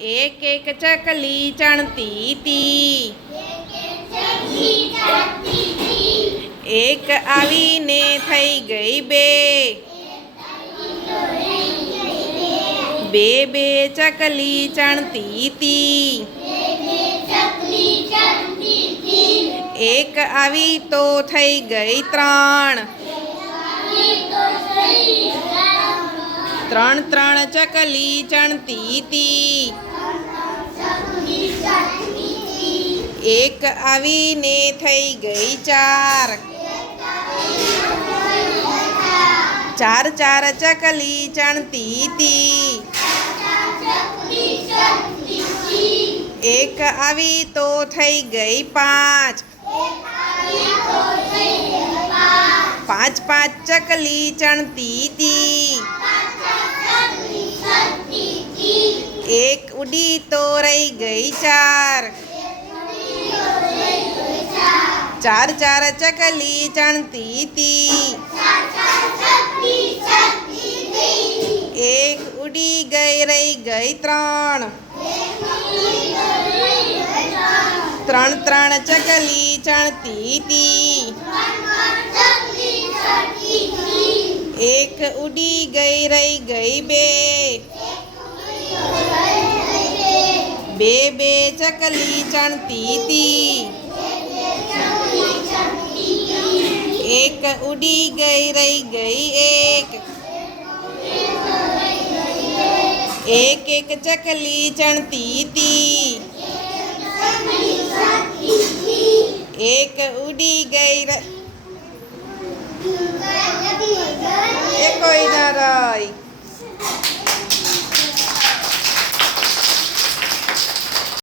एक एक चकली चणती ती, एक आवीने થઈ ગઈ બે, બે બે ચકલી ચણતી તી, એક આવી તો થઈ ગઈ ત્રણ, ત્રણ ત્રણ ચકલી ચણતી તી, એક આવીને થઈ ગઈ ચાર, ચાર ચાર ચકલી ચણતી તી, એક આવી તો થઈ ગઈ પાંચ, પાંચ પાંચ ચકલી ચણતી તી, એક ઉડી તો રહી ગઈ ચાર, ચાર ચાર ચકલી ચણતી તી, એક ઉડી ગઈ રહી ગઈ ત્રણ, ત્રણ ત્રણ ચકલી ચણતી તી, એક ઉડી ગઈ રહી ગઈ બે, બે બે ચકલી ચણતી તી, એક ઉડી ગઈ રહી ગઈ એક, એક એક ચકલી ચણતી તી, એક ઉડી ગઈ એ કોઈ ના રહી।